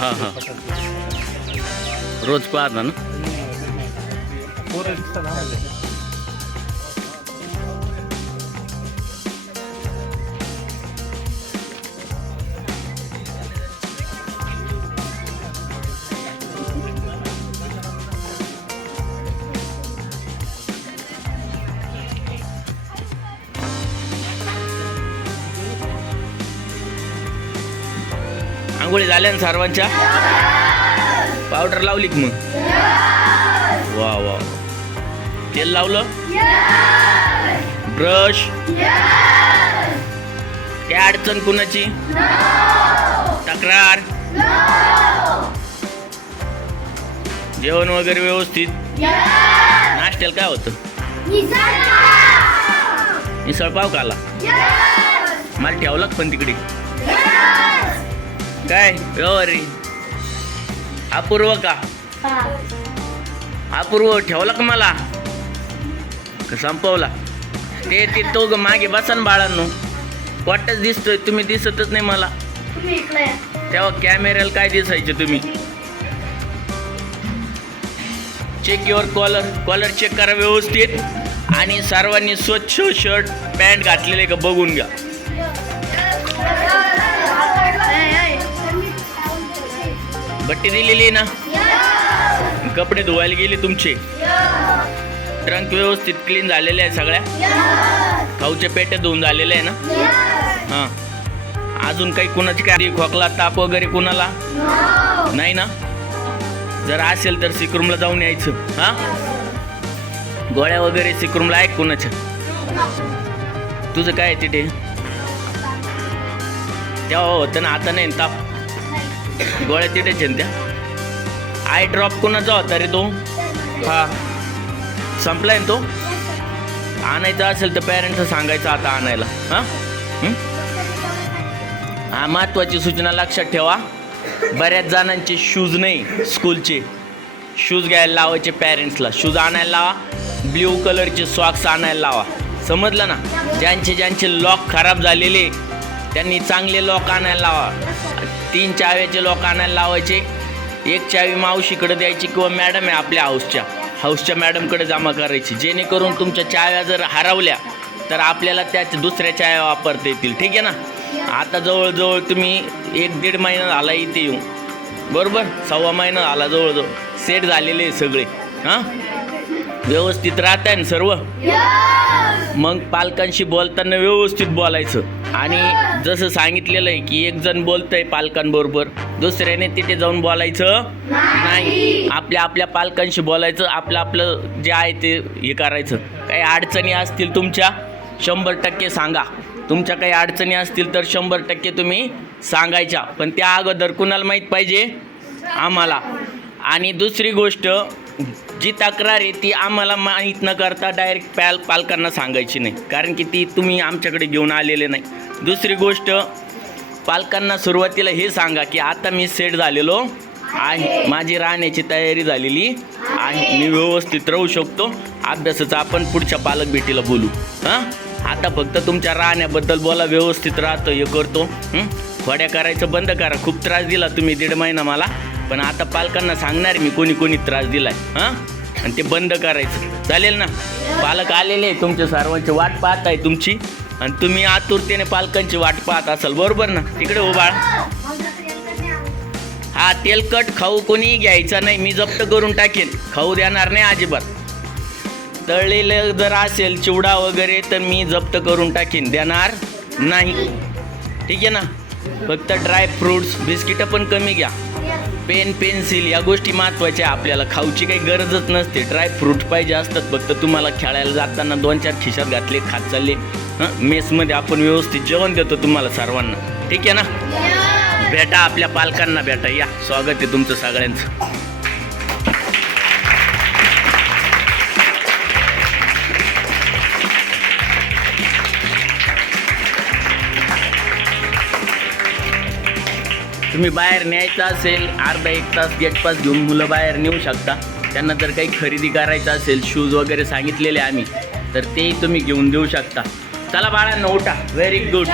हां हां. रोज पाहता ना? झाल्या ना सर्वांच्या? पावडर लावली की मग? वा वा तेल लावलं? ब्रश काय अडचण कुणाची? तक्रार? जेवण वगैरे व्यवस्थित? नाश्त्याला काय होतं? मिसळ पाव मला ठेवलं पण तिकडे? काय? व्यवहारी. अपूर्व का? अपूर्व ठेवला का मला? का संपवला? ते ते तो ग मागे बसा ना बाळांनो. वाटच दिसतोय तुम्ही दिसतच नाही मला. तेव्हा कॅमेऱ्याला काय दिसायचे तुम्ही? Check your collar collar check करा व्यवस्थित. आणि सर्वांनी स्वच्छ शर्ट पॅन्ट घातलेले का बघून घ्या. बट्टी दिलेली आहे ना? कपडे धुवायला गेले तुमचे? ट्रंक व्यवस्थित क्लीन झालेले आहे सगळ्या? खाऊचे पेटे धुवून झालेले आहे ना? हां. अजून काही कुणाची काय? खोकला ताप वगैरे कुणाला? नाही ना? जर असेल तर सिक्रूमला जाऊन यायचं. हां? गोळ्या वगैरे सिक्रूमला आहे कुणाच्या? तुझं काय आहे तिथे? तेव्हा होतं ना आता नाही ना ताप. गोळ्या तिथेच त्या. आय ड्रॉप कोणाचा होता रे तो? हा. संपलाय ना तो? आणायचा असेल तर पॅरेंट्स सांगायचं आता आणायला? हा? महत्त्वाची सूचना लक्षात ठेवा. बऱ्याच जणांचे शूज नाही स्कूलचे शूज घ्यायला लावायचे पॅरेंट्सला शूज आणायला लावा. ब्ल्यू कलरचे सॉक्स आणायला लावा. समजलं ना? ज्यांचे ज्यांचे लॉक खराब झालेले त्यांनी चांगले लॉक आणायला लावा. तीन चाव्याचे लोक आणायला लावायचे. एक चावी मावशीकडे द्यायची किंवा मॅडम आहे आपल्या हाऊसच्या. हाऊसच्या मॅडमकडे जमा करायची. जेणेकरून तुमच्या चाव्या जर हरवल्या तर आपल्याला त्या दुसऱ्या चाव्या वापरता येतील. ठीक आहे ना? आता जवळजवळ तुम्ही एक दीड महिना झाला इथे येऊ बरोबर? सव्वा महिना झाला जवळजवळ. सेट झालेले आहे सगळे. हां? व्यवस्थित राहत आहे ना सर्व? मग पालकांशी बोलताना व्यवस्थित बोलायचं. आणि जसं सांगितलेलं आहे की एक जण बोलतंय पालकांबरोबर दुसऱ्याने तिथे जाऊन बोलायचं नाही. आपल्या आपल्या पालकांशी बोलायचं आपलं आपलं जे आहे ते हे करायचं. काही अडचणी असतील तुमच्या शंभर टक्के सांगा. तुमच्या काही अडचणी असतील तर शंभर टक्के तुम्ही सांगायच्या. पण त्या अगोदर कुणाला माहीत पाहिजे? आम्हाला. आणि दुसरी गोष्ट जी तक्रार आहे ती आम्हाला माहीत न करता डायरेक्ट पॅल पालकांना सांगायची नाही. कारण की ती तुम्ही आमच्याकडे घेऊन आलेले नाही. दुसरी गोष्ट पालकांना सुरुवातीला हे सांगा की आता मी सेट झालेलो आहे. माझी राहण्याची तयारी झालेली आहे. मी व्यवस्थित राहू शकतो. अभ्यासाचं आपण पुढच्या पालक भेटीला बोलू. हां? आता फक्त तुमच्या राहण्याबद्दल बोला व्यवस्थित राहतो हे करतो. खोड्या करायचं बंद करा. खूप त्रास दिला तुम्ही दीड महिना मला. पण आता पालकांना सांगणार मी कोणी कोणी त्रास दिलाय. हां? आणि ते बंद करायचं. चालेल ना? पालक आलेले आहे तुमच्या सर्वांची वाट पाहत आहे तुमची. आणि तुम्ही आतुरतेने पालकांची वाट पाहत असाल बरोबर ना? तिकडे हो हा तेलकट खाऊ कोणी घ्यायचा नाही. मी जप्त करून टाकेन. खाऊ देणार नाही अजिबात. तळलेलं जर असेल चिवडा वगैरे तर मी जप्त करून टाकेन. देणार नाही. ठीक आहे ना? फक्त ड्राय फ्रूट्स बिस्किटं पण कमी घ्या. पेन पेन्सिल या गोष्टी महत्त्वाच्या आपल्याला खाऊची काही गरजच नसते. ड्राय फ्रूट पाहिजे असतात फक्त. तुम्हाला खेळायला जाताना दोन चार खिशात घातले खात चालले. हां? मेसमध्ये आपण व्यवस्थित जेवण देतो तुम्हाला सर्वांना. ठीक आहे ना? भेटा आपल्या पालकांना भेटा. या. स्वागत आहे तुमचं सगळ्यांचं. तुम्ही बाहेर न्यायचं असेल अर्धा एक तास गेट पास घेऊन मुलं बाहेर नेऊ शकता. त्यांना जर काही खरेदी करायचं असेल शूज वगैरे सांगितलेले आम्ही तर तेही तुम्ही घेऊन देऊ शकता. चला बाळांना उठा. व्हेरी गुड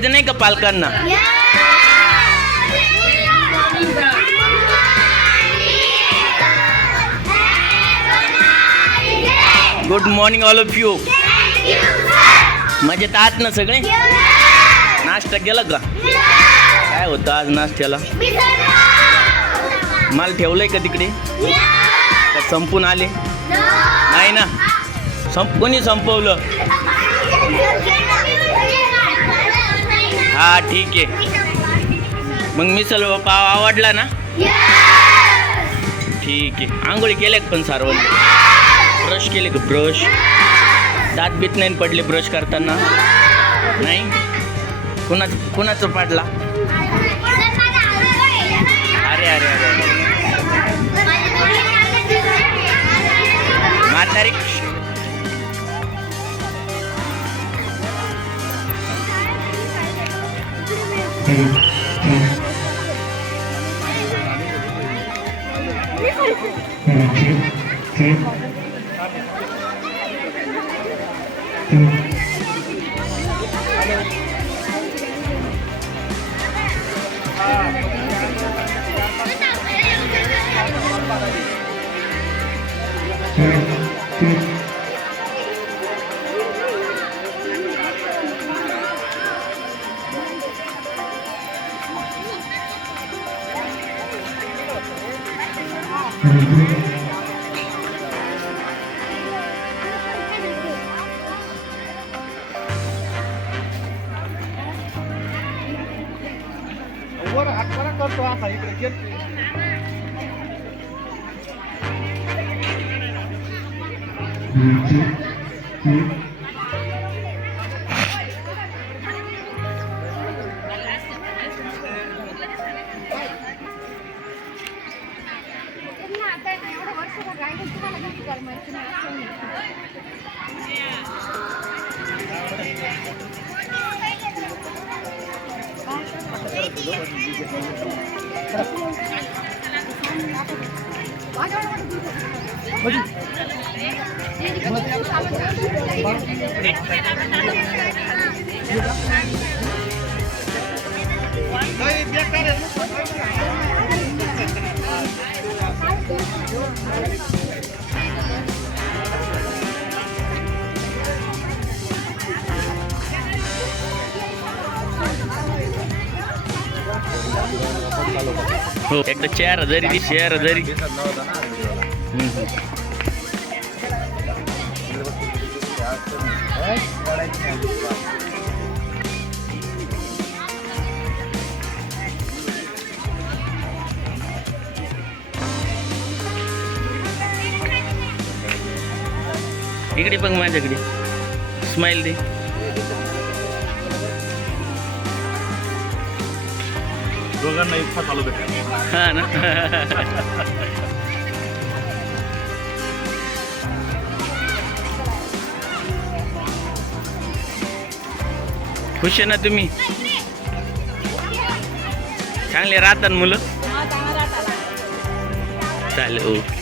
भेटायचं नाही का पालकांना? Good morning all of you मजेत आहात ना सगळे? नाश्ता केला का? काय होतं आज नाश्त्याला? माल ठेवलंय का तिकडे? का संपून आले? नाही ना? संप कोणी संपवलं? हा ठीक आहे. मग मिसल पाव आवडला ना? ठीक आहे. आंघोळी केल्या पण सारवण ब्रश केले का? ब्रश दात बीत नाही पडले ब्रश करताना. नाही? कुणाच कुणाचं पाडला? अरे अरे अरे अरे. म्हातारी वर हात बरा करतो असा इकडे केल आता नाही बेकार हो एकदा चार हजारी ती चार हजारी. इकडे बघ माझ्याकडे. स्माईल दे. दोघांना इतका चालू हा ना. खुश आहे ना तुम्ही? चांगले राहतात मुलं? चालेल ओके